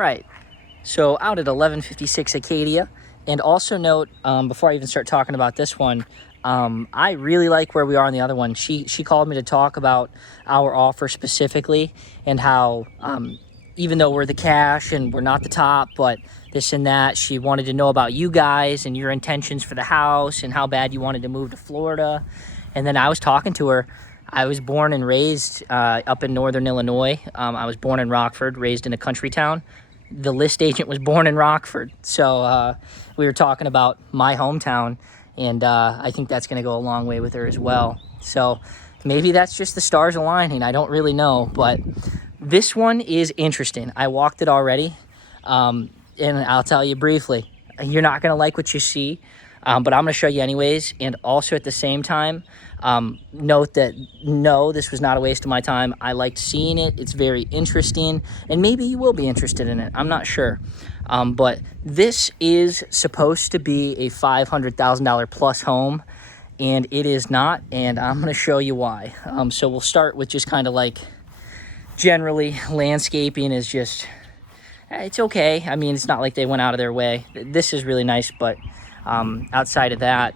right, so out at 1156 Acadia, and also note, before I even start talking about this one, I really like where we are on the other one. She called me to talk about our offer specifically, and how even though we're the cash and we're not the top, but this and that, she wanted to know about you guys and your intentions for the house and how bad you wanted to move to Florida. And then I was talking to her. I was born and raised up in northern Illinois. I was born in Rockford, raised in a country town. The list agent was born in Rockford. So we were talking about my hometown, and I think that's going to go a long way with her as well. So maybe that's just the stars aligning. I don't really know, but this one is interesting. I walked it already, and I'll tell you briefly. You're not going to like what you see, but I'm going to show you anyways. And also at the same time, note that no, this was not a waste of my time. I liked seeing it. It's very interesting, and maybe you will be interested in it. I'm not sure. But this is supposed to be a $500,000 plus home, and it is not, and I'm going to show you why. So we'll start with just kind of like generally landscaping is just, it's okay. I mean, it's not like they went out of their way. This is really nice, but outside of that,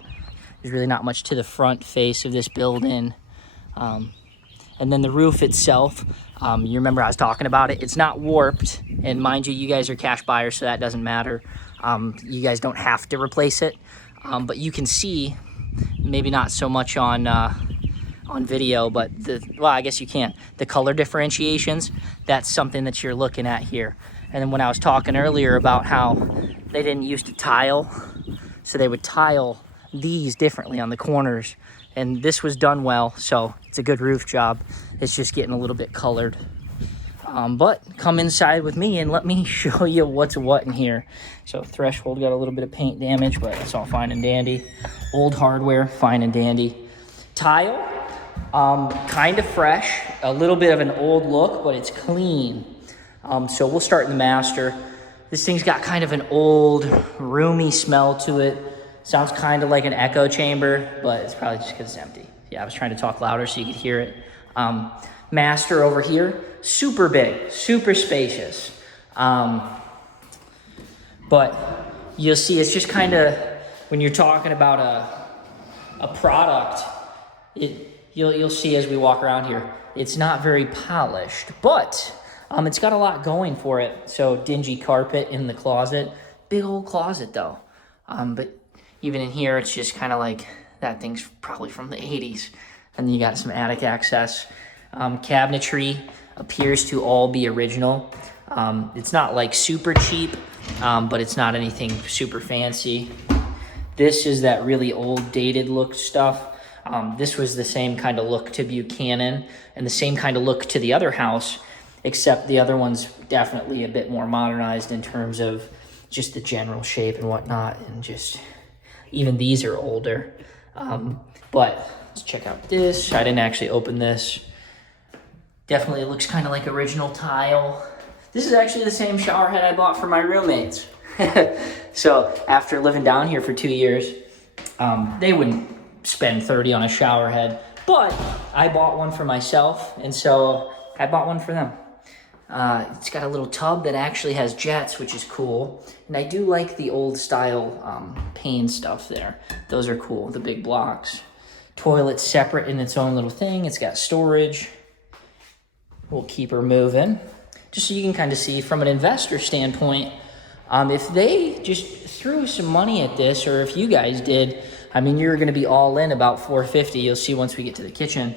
there's really not much to the front face of this building. And then the roof itself, you remember I was talking about it. It's not warped. And mind you, you guys are cash buyers, so that doesn't matter. You guys don't have to replace it. But you can see, maybe not so much on video, but well, I guess you can. The color differentiations, that's something that you're looking at here. And then when I was talking earlier about how they didn't used to tile, so they would tile these differently on the corners, and this was done well, so it's a good roof job. It's just getting a little bit colored. But come inside with me and let me show you what's what in here. So threshold got a little bit of paint damage, but it's all fine and dandy. Old hardware, fine and dandy. Tile, kind of fresh, a little bit of an old look, but it's clean. So we'll start in the master. This thing's got kind of an old, roomy smell to it. Sounds kind of like an echo chamber, but it's probably just because it's empty. Yeah, I was trying to talk louder so you could hear it. Master over here, super big, super spacious. But you'll see it's just kind of, when you're talking about a product, you'll see as we walk around here, it's not very polished, but it's got a lot going for it. So dingy carpet in the closet, big old closet though. But even in here, it's just kind of like, that thing's probably from the 80s. And then you got some attic access. Cabinetry appears to all be original. It's not like super cheap, but it's not anything super fancy. This is that really old dated look stuff. This was the same kind of look to Buchanan and the same kind of look to the other house, except the other one's definitely a bit more modernized in terms of just the general shape and whatnot, and just even these are older. But let's check out this. I didn't actually open this. Definitely looks kind of like original tile. This is actually the same shower head I bought for my roommates. So after living down here for 2 years, they wouldn't spend $30 on a shower head, but I bought one for myself, and so I bought one for them. It's got a little tub that actually has jets, which is cool. And I do like the old style pane stuff there. Those are cool, the big blocks. Toilet separate in its own little thing. It's got storage. We'll keep her moving. Just so you can kind of see from an investor standpoint, if they just threw some money at this, or if you guys did, I mean, you're going to be all in about $450. You'll see once we get to the kitchen.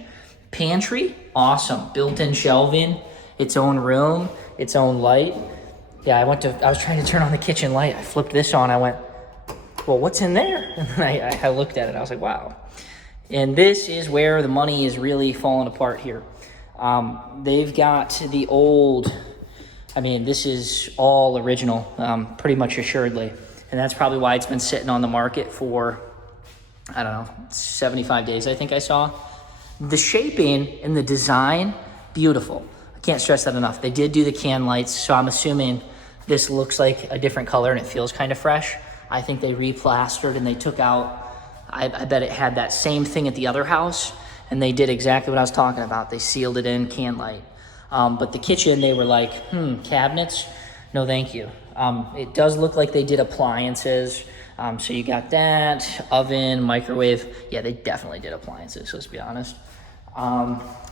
Pantry, awesome. Built-in shelving. Its own room, its own light. Yeah, I was trying to turn on the kitchen light. I flipped this on. I went, well, what's in there? And then I looked at it. I was like, wow. And this is where the money is really falling apart here. They've got the old, I mean, this is all original, pretty much assuredly. And that's probably why it's been sitting on the market for, I don't know, 75 days, I think I saw. The shaping and the design, beautiful. Can't stress that enough. They did do the can lights, so I'm assuming this looks like a different color and it feels kind of fresh. I think they replastered and they took out, I bet it had that same thing at the other house, and they did exactly what I was talking about. They sealed it in, can light. But the kitchen, they were like, cabinets. No, thank you. It does look like they did appliances. So you got that, oven, microwave. Yeah, they definitely did appliances, let's be honest.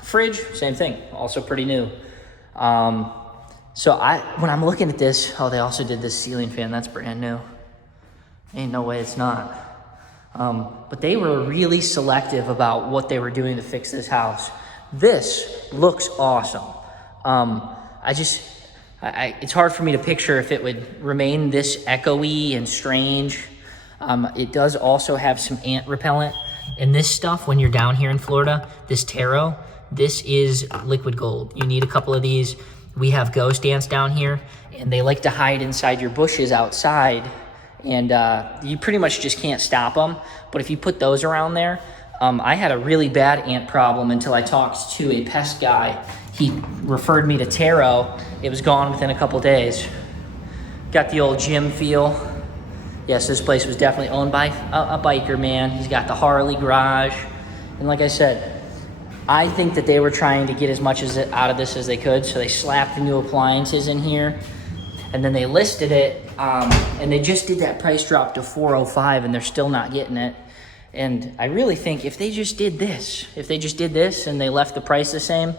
Fridge, same thing, also pretty new. So when I'm looking at this, oh, they also did this ceiling fan, that's brand new. Ain't no way it's not. But they were really selective about what they were doing to fix this house. This looks awesome. It's hard for me to picture if it would remain this echoey and strange. It does also have some ant repellent. And this stuff, when you're down here in Florida, this taro, this is liquid gold. You need a couple of these. We have ghost ants down here, and they like to hide inside your bushes outside. And you pretty much just can't stop them. But if you put those around there, I had a really bad ant problem until I talked to a pest guy. He referred me to taro. It was gone within a couple days. Got the old gym feel. Yes, this place was definitely owned by a biker man. He's got the Harley garage. And like I said, I think that they were trying to get as much out of this as they could. So they slapped the new appliances in here. And then they listed it. And they just did that price drop to $405, and they're still not getting it. And I really think if they just did this, and they left the price the same,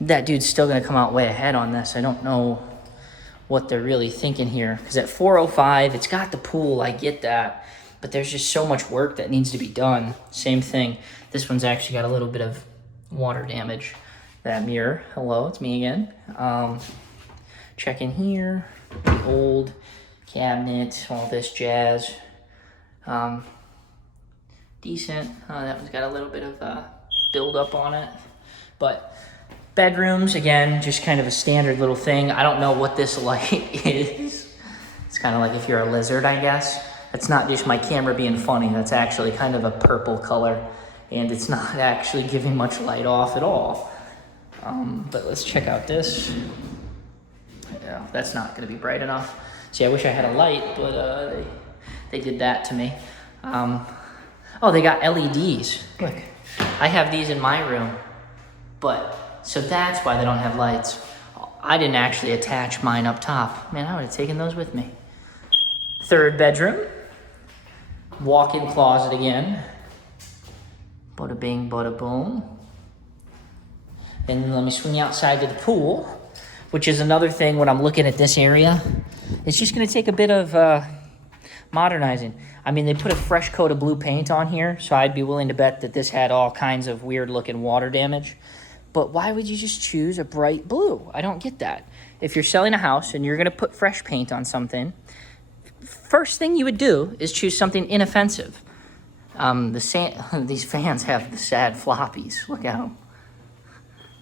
that dude's still gonna come out way ahead on this. I don't know what they're really thinking here. Because at $405, it's got the pool, I get that. But there's just so much work that needs to be done. Same thing. This one's actually got a little bit of water damage. That mirror, hello, it's me again. Check in here, the old cabinet, all this jazz. Decent. That one's got a little bit of build up on it. But bedrooms, again, just kind of a standard little thing. I don't know what this light is. It's kind of like if you're a lizard, I guess. That's not just my camera being funny. That's actually kind of a purple color. And it's not actually giving much light off at all. But let's check out this. Yeah, that's not going to be bright enough. See, I wish I had a light, but they did that to me. Oh, they got LEDs. Look, I have these in my room. So that's why they don't have lights. I didn't actually attach mine up top. Man, I would have taken those with me. Third bedroom. Walk-in closet again. Bada bing, bada boom. And then let me swing outside to the pool, which is another thing when I'm looking at this area. It's just gonna take a bit of modernizing. I mean, they put a fresh coat of blue paint on here, so I'd be willing to bet that this had all kinds of weird looking water damage. But why would you just choose a bright blue? I don't get that. If you're selling a house and you're gonna put fresh paint on something, first thing you would do is choose something inoffensive. These fans have the sad floppies. Look at them.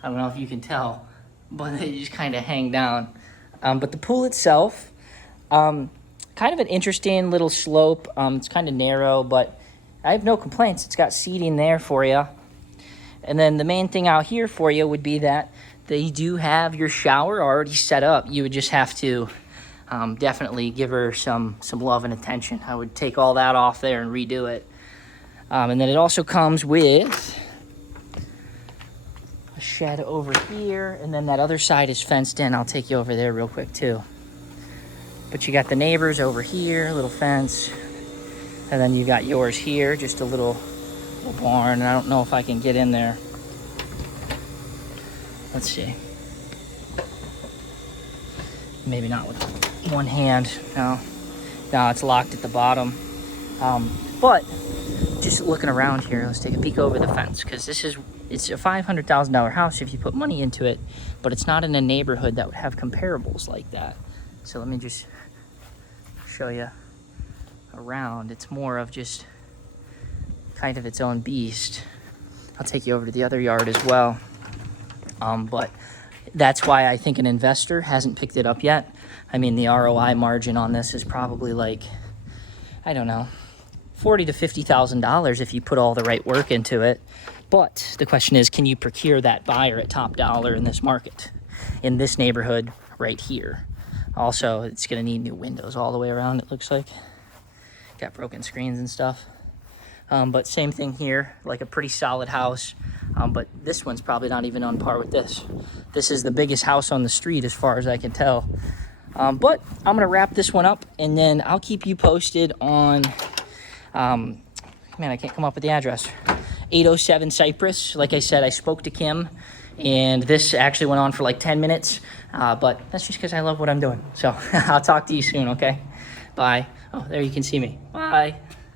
I don't know if you can tell, but they just kind of hang down. But the pool itself, kind of an interesting little slope. It's kind of narrow, but I have no complaints. It's got seating there for you. And then the main thing out here for you would be that they do have your shower already set up. You would just have to definitely give her some love and attention. I would take all that off there and redo it. And then it also comes with a shed over here, and then that other side is fenced in. I'll take you over there real quick too. But you got the neighbors over here, a little fence, and then you got yours here, just a little barn. I don't know if I can get in there. Let's see. Maybe not with one hand. No, it's locked at the bottom. But just looking around here, let's take a peek over the fence, because it's a $500,000 house if you put money into it, but it's not in a neighborhood that would have comparables like that. So let me just show you around. It's more of just kind of its own beast. I'll take you over to the other yard as well. But that's why I think an investor hasn't picked it up yet. I mean, the ROI margin on this is probably like, I don't know, $40,000 to $50,000 if you put all the right work into it. But the question is, can you procure that buyer at top dollar in this market, in this neighborhood right here? Also, it's gonna need new windows all the way around, it looks like. Got broken screens and stuff. But same thing here, like a pretty solid house. But this one's probably not even on par with this. This is the biggest house on the street as far as I can tell. But I'm gonna wrap this one up, and then I'll keep you posted on, man, I can't come up with the address. 807 Cypress. Like I said, I spoke to Kim, and this actually went on for like 10 minutes, but that's just because I love what I'm doing. So I'll talk to you soon, okay? Bye. Oh, there you can see me. Bye.